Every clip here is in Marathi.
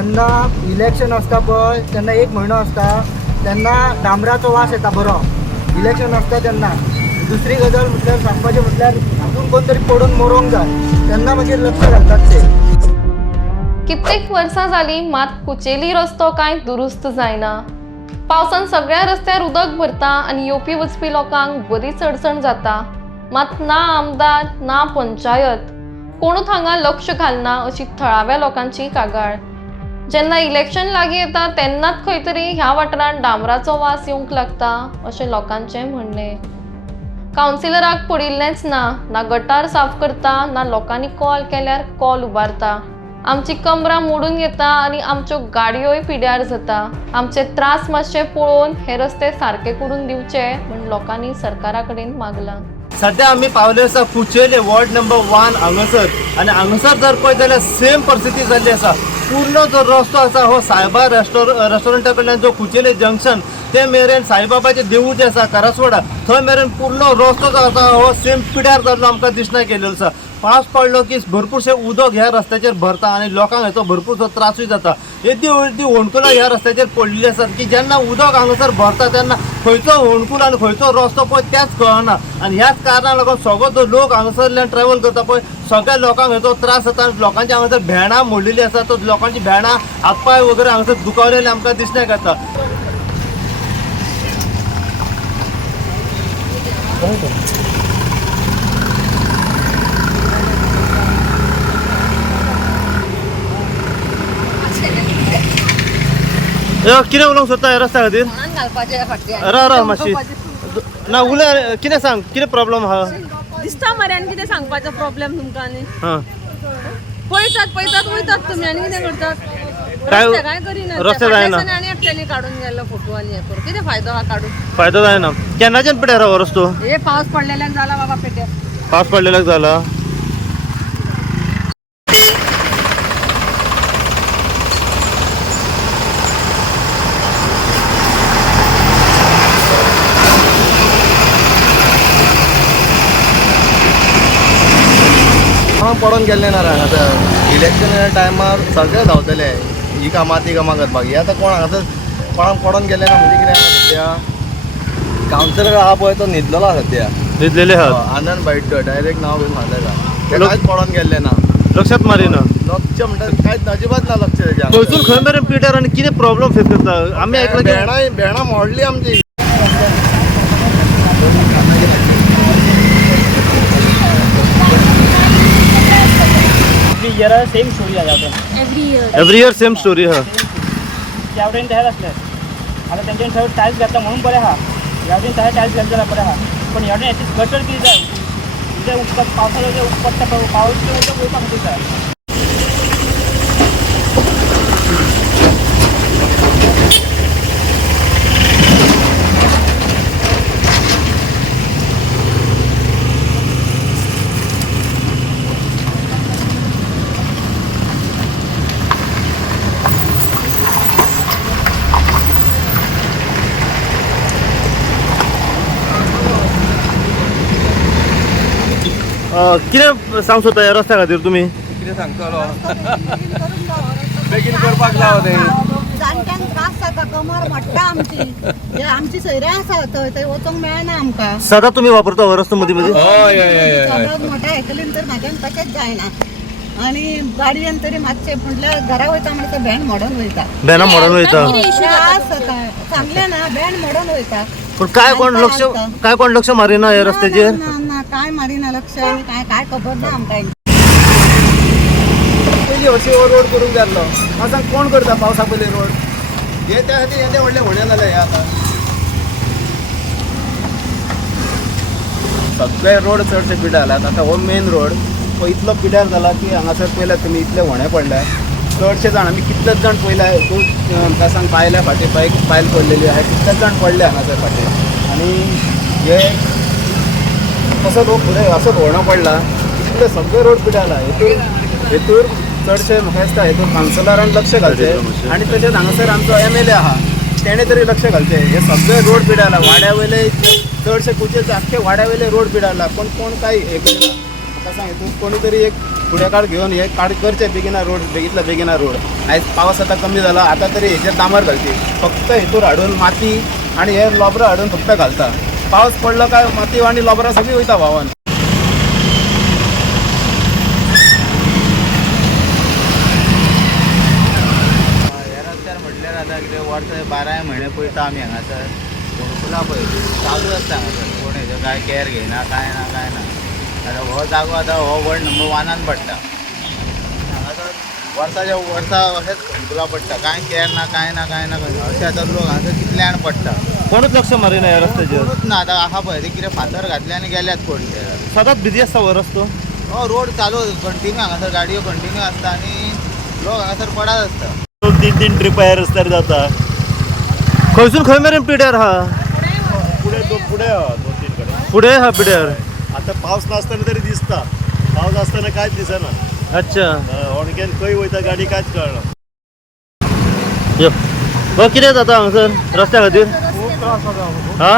जेन्ना इलेक्शन आसता पळय तेन्ना एक म्हयनो आसता तेन्ना डांबराचो वास येता बरो इलेक्शन आसता तेन्ना. दुसरी गजाल म्हटल्यार सांगपाचें म्हटल्यार हातून कोण तरी पडून मरोंक जाय तेन्ना मागीर लक्ष घालतात ते. कित्येक वर्सां जाली मात कुचेली रस्तो कांय दुरुस्त जायना. पावसान सगळ्या रस्त्यार उदक भरता आनी येवपी वचपी लोकांक बरीच अडचण जाता. मात ना आमदार ना पंचायत कोणूच हांगा लक्ष घालना अशी थळाव्या लोकांची कागाळ. जेन्ना इलेक्शन लागीं येता तेन्नाच खंय तरी ह्या वाठारांत डांबराचो वास येवंक लागता अशें लोकांचें म्हणणें. कावन्सिलराक पडिल्लेंच ना गटार साफ करता ना लोकांनी कॉल केल्यार कॉल उबारता. आमची कमरां मोडून घेता आनी आमच्यो गाडयोय पिड्यार जाता. आमचे त्रास मातशे पळोवन हे रस्ते सारके करून दिवचे म्हूण लोकांनी सरकारा कडेन मागलां. सध्या आम्ही पावले आसा कुचेले वॉर्ड नंबर 1 हांगासर आनी हांगासर जर पळयत जाल्यार सेम परिस्थिती जाल्ली आसा. पूर्ण जो रस्तो आसा हो सायबा रेस्टॉरंटा कडल्यान जो कुचेले जंक्शन ते मेरेन साईबाबाचें देवूळ जें आसा करासवाडा थंय मेरेन पूर्ण रस्तो जो आसा हो सेम पिड्यार जाल्लो आमकां दिसना केल्लो आसा. पावस पडलो की भरपूरशे उदक ह्या रस्त्याचेर भरता आनी लोकांक हेचो भरपूरसो त्रासूय जाता. येदी व्हडली होणकुलां ह्या रस्त्याचेर पडलेली आसात की जेन्ना उदक हांगासर भरता तेन्ना खंयचो होणकूल आनी खंयचो रस्तो पळय तेंच कळना. आनी ह्याच कारणाक लागून सगळो जो लोक हांगासरल्यान ट्रॅव्हल करता पळय सगळ्या लोकांक हेचो त्रास जाता. लोकांची हांगासर भेणां मोडलेली आसा तो लोकांची भेणां हातपाय वगैरे हांगासर दुखावलेले आमकां दिसण्याक येता. कितें उलोवंक सोदता ह्या रस्त्या खातीर? राव मातशी ना उलय कितें सांग कितें प्रॉब्लेम आहा? दिसता मऱ्यान कितें सांगपाचो प्रॉब्लेम तुमकां आनी हां पळयतात वयतात तुमी आनी कितें करतात? काय काय करिना रस्ते जायना आनी एकट्यानी काडून गेल्लो फोटो आनी हे करून कितें फायदो हा काडून? फायदो जायना. केन्नाच्यान पिड्यार हो रस्तो? हे पावस पडलेल्यान जाला बाबा पेट्यार. पावस पडलेल्याक जाला. पडून गेल्ले ना हांगासर इलेक्शन टायमार सगळे धांवतले ही कामां ती कामां करपाक. हे आतां कोण हांगासर कोणाक पडून गेले ना म्हणजे कितें सद्या कावन्सिलर आहा पळय तो न्हिदलेलो आहा सद्या. न्हिदलेले आहात? आनंद बैठो डायरेक्ट नांव घेवन सांगलें ते कांयच पडून गेल्ले ना. लक्षात मारिना. लक्ष म्हणटा कांयच अजिबात ना लक्ष तेज्या. खंयसून खंय मेरेन पिड्यार आनी कितें प्रॉब्लेम फेस करता? आमी आयकलां की भेणां मोडली आमची. सेम स्टोरी आहे एव्हरी इयर सेम स्टोरी हा. त्यावटेन तयार असले आता तेंच्यानी थंय टायल्स घातला म्हणून बरें आहा. ह्यावटेन तयार टायल्स घातले जाल्यार बरें आहा पण ह्यावटेन एटलीस्ट गटर कितें जाय उदक उदक पावसाचें उदक पडटा पावसाचें उदक वयपाक कितें जाय. कितें सांग सोदता ह्या रस्त्या खातीर तुमी? कितें सांगतलो बेगीन करपाक लाव ते. जाणट्यांक त्रास जाता कमर मोडटा आमची सयऱ्यां आसा थंय वचोंक मेळना आमकां. सदां तुमी वापरता हो रस्तो मदीं मदीं? सगळ्यात मोठ्या आयकलीन तर म्हाज्यान तशेंच जायना आनी गाडयेन तरी मातशें म्हटल्यार घरा वयता म्हणजे ते भेंड मोडून वयता. भेणां मोडून वयता. त्रास जाता सांगलें ना भेंड मोडून वयता. पण काय कोण लक्ष मारिना ह्या रस्त्याचेर? ना काय मारिना लक्ष आनी काय खबर ना आमकां. पयलीं हरशी हो रोड करूंक जाय आसलो. हांव सांग कोण करता पावसा पयलीं रोड? हे त्या खातीर येदे व्हडले होणे जाले हे आतां. सगळे रोड चडशे पिड्यार जाल्यात. आतां हो मेन रोड हो इतलो पिड्यार जाला की हांगासर पयल्यार तुमी इतले होणे पडल्या. चडशे जाण आमी कितलेच जाण पयल्या तूं आमकां सांग बायल्या फाटीं बायल पडलेली आहा कितलेच जाण पडले हांगासर फाटीं. आनी हे असो लोक फुडें असो होणो पडला इतले सगळे रोड पिड्यार जाला. हेतूर चडशे म्हाका दिसता हेतून कावन्सिलरान लक्ष घालचें आनी तशेंच हांगासर आमचो MLA आहा तेणें तरी लक्ष घालचें. हे सगळे रोड पिड्यार जाला. वाड्या वयले चडशे कुचेचे आख्खे वाड्या वयले रोड पिड्यार जाला. कोण काय हे करिना. म्हाका सांग हेतून कोणी तरी एक फुडेकार घेऊन हे करचे बेगिना रोड बेगितला बेगिना रोड आयज पावस आता कमी जाला आता तरी हेचेर डांबर घालची फक्त हेतूर हाडून माती आणि हे लोबरां हाडून फक्त घालता पावस पडलो काय माती आणि लोबरां सगळी वयता व्हांवन ह्या रस्त्यार म्हटल्यार आतां कितें वर्स 12 म्हयने पळयता आमी हांगासर फुलां पळय चालू आसता हांगासर कोण हेजो काय कॅर घेयना काय ना आतां हो जागो आतां हो वॉर्ड नंबर 1 पडटा हांगासर वर्साच्या वर्सा अशेंच फुलां पडटा काय कॅर ना काय ना अशें आतां लोक हांगासर कितल्यान पडटा कोणूच लक्ष मारिना ह्या रस्त्याचेर कोणूच ना आतां आहा पळय ते कितें फातर घातले आनी गेल्यात कोण ते सदांच बिजी आसता हो रस्तो हो रोड चालू कंटिन्यू हांगासर गाडयो कंटिन्यू आसता आनी लोक हांगासर पडत आसता 3 ट्रिप ह्या रस्त्यार जाता खंयसून खंय मेरेन पिड्यार हा फुडें हा पिड्यार आता पावस नासतना तरी दिसता पावस असताना कांयच दिसना अच्छा अणकेन खंय वयता गाडी कांयच कळना यो हो कितें जाता हांगासर रस्त्या खातीर हा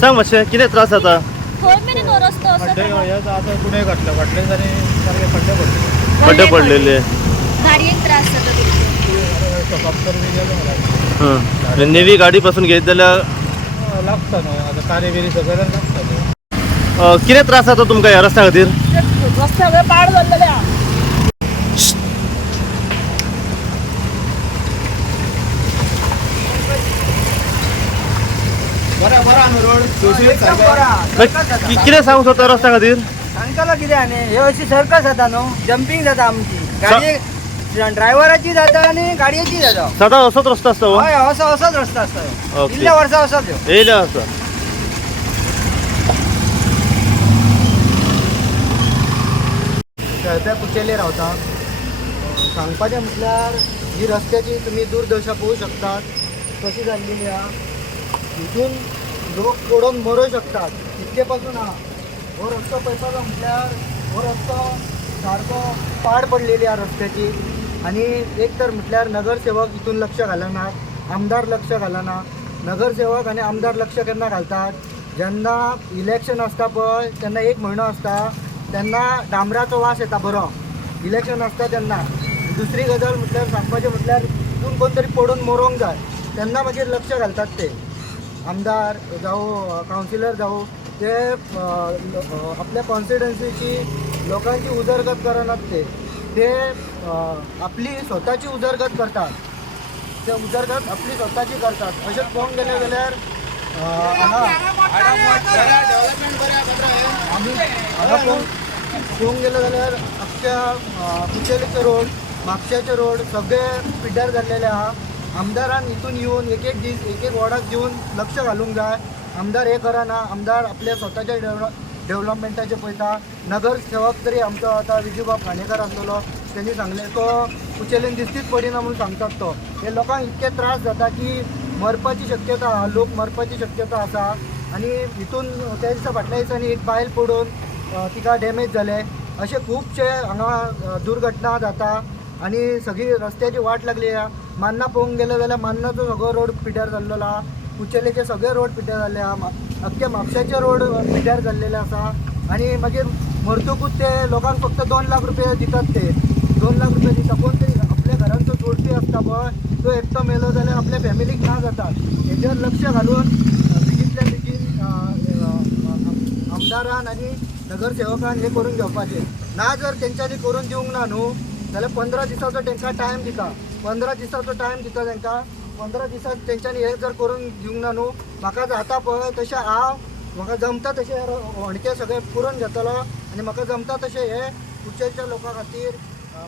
सांग मातशें कितें त्रास जाता खंय मेरेन हो रस्तो असो पुणे घातलं फाटल्यान जाणी सारके खड्डे पडले खड्डे पडलेले गाडयेक त्रास जाता हां नेवी गाडी पासून घेत जाल्यार लागता न्हू आतां कारे बिरी सगळ्यांक लागता न्हू कितें त्रास जाता तुमकां ह्या रस्त्या खातीर रस्ते सगळे पाड जाल्लेले आहा बरा बरा न्हू रोड सुशेग कितें सांगू सोदता रस्त्या खातीर सांगतालो कितें आनी हे अशी सर्कस जाता न्हू जंपिंग जाता आमची गाडी ड्रायव्हराची जाता आनी गाडयेची जाता सदां असोच रस्तो आसता हो हय असोच रस्तो आसता ओके. इल्ल्या वर्सां असोच ह्यो येयले आसा खेळप्या कुचेले रावता सांगपाचें म्हटल्यार ही रस्त्याची तुमी दूरदर्शा पळोवंक शकतात कशी जाल्लेली आहा हितून लोक पडून मरूं शकतात इतके पासून आहा हो रस्तो पळयतालो म्हटल्यार हो रस्तो सारको पाड पडलेली आहा रस्त्याची आनी एक तर म्हटल्यार नगरसेवक हितून लक्ष घालनात आमदार लक्ष घालना नगरसेवक आनी आमदार लक्ष केन्ना घालतात जेन्ना इलेक्शन आसता पळय तेन्ना 1 म्हयनो आसता तेन्ना डांबराचो वास येता बरो इलेक्शन आसता तेन्ना दुसरी गजाल म्हटल्यार सांगपाचें म्हटल्यार हितून कोण तरी पडून मरोंक जाय तेन्ना मागीर लक्ष घालतात ते आमदार जावं कावन्सिलर जावं ते आपल्या कॉन्स्टिट्युन्सीची लोकांची उदरगत करनात ते आपली स्वताची उदरगत करतात ते उदरगत आपली स्वताची करतात अशें पळोवंक गेलें जाल्यार हांगा पळोवंक गेले जाल्यार अख्ख्या कुचेलीचे रोड म्हापश्याचे रोड सगळे पिड्ड्यार जाल्लेले आहा आमदारान हितून येवन एक दीस एक वॉर्डाक येवन लक्ष घालूंक जाय आमदार हे करना आमदार आपल्या स्वताच्या डेव्हलपमेंटाचे पळयता नगरसेवक तरी आमचो आतां विजूबाब खांडेकर आसलेलो त्यांनी सांगले तो कुचेलीन दिसतीच पडिना म्हणून सांगतात तो हे लोकांक इतके त्रास जाता की मरपाची शक्यता आहा लोक मरपाची शक्यता आसा आनी हितून त्या दिसा फाटल्या दिसांनी एक बायल पडून तिका डॅमेज जाले अशे खुबशे हांगा दुर्घटना जाता आनी सगळी रस्त्याची वाट लागली आहा मान्ना पळोवंक गेले जाल्यार मान्नाचो सगळो रोड पिड्ड्यार जाल्लो आहा कुचेलेचे सगळे रोड पिड्ड्यार जाल्ले आहा अख्खे म्हापश्याचे रोड पिड्ड्यार जाल्लेले आसा आनी मागीर मरतकूच ते लोकांक फक्त 2 लाख रुपया दितात ते 2 लाख रुपया दिता कोण तरी आपल्या घरांचो जोडपी आसता पळय तो एकटो मेलो जाल्यार आपल्या फॅमिलीक ना जातात हेजेर लक्ष घालून बेगींतल्या बेगीन आमदारान आनी नगरसेवकान हे करून घेवपाचें ना जर तेंच्यांनी करून दिवंक ना न्हू जाल्यार 15 दिसाचो तांकां टायम दिता 15 दिसाचो टायम दिता तांकां 15 दिसांत तेंच्यांनी हे जर करून दिवंक ना न्हू म्हाका जाता पळय तशें हांव म्हाका जमता तशें होणके सगळे पुरोवन घेतलो आनी म्हाका जमता तशें हे कुचेलच्या लोकां खातीर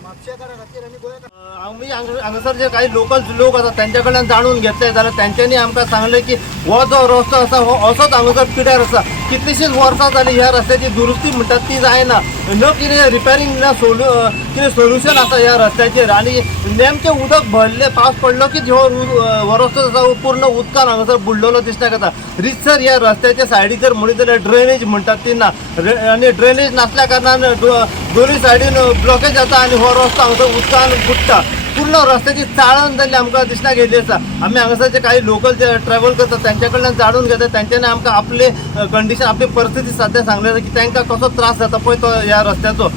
म्हापशेकारा खातीर आनी गोंयकार आम्ही हांगासर जे काही लोकल लोक आसा त्यांच्या कडल्यान जाणून घेतले जाल्यार त्यांच्यानी आमकां सांगले की हो जो रस्तो आसा हो असोच हांगासर पिड्यार आसा कितलीशींच वर्सां जाली ह्या रस्त्याची दुरुस्ती म्हणटात ती जायना न कितें रिपेरींग ना कितें सोल्युशन आसा ह्या रस्त्याचेर आनी नेमकें उदक भरले पावस पडलो की हो रस्तो आसा पूर्ण उदकान हांगासर बुडलेलो दिसण्याक येता रितसर ह्या रस्त्याच्या सायडीचेर म्हणत जाल्यार ड्रेनेज म्हणटात ती ना आनी ड्रेनेज नासल्या कारणान दोनूय सायडीन ब्लॉकेज जाता आनी हो रस्तो हांगासर उदकान बुडटा पूर्ण रस्त्याची चाळण जाल्ली आमकां दिसना गेल्ली आसा. आमी हांगासरचे काही लोकल जे ट्रॅव्हल करतात त्यांच्या कडल्यान जाणून घेतात, त्यांच्यानी आमकां आपले कंडिशन आपली परिस्थिती सध्या सांगले की तांकां कसो त्रास जाता पळय तो ह्या रस्त्याचो.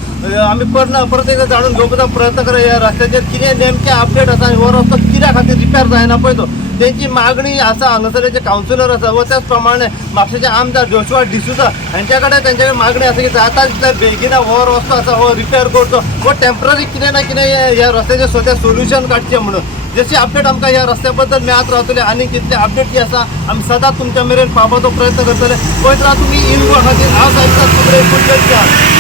आमी परत एकदा जाणून घेवपाचो प्रयत्न करूया ह्या रस्त्याचेर कितें नेमकें अपडेट आसा आनी हो रस्तो कित्या खातीर रिपेर जायना पळय तो. त्यांची मागणी आसा, हांगासरचे जे कावन्सिलर आसा व त्याच प्रमाणे म्हापशेचे आमदार जोशुआ डिसूजा हांच्या कडेन त्यांच्याकडे मागणी आसा की जाता तितल्या बेगीन हो रस्तो आसा हो रिपेर करचो व टेम्पररी कितें ना कितें ह्या रस्त्याचें स्वतः सोल्युशन काडचें म्हणून. जशी अपडेट आमकां ह्या रस्त्या बद्दल मेळत रावतले आनी कितले अपडेट जी आसा आमी सदांच तुमच्या मेरेन पावपाचो प्रयत्न करतले. पळयत राहा तुमी इन गोवा खातीर हांव सांगता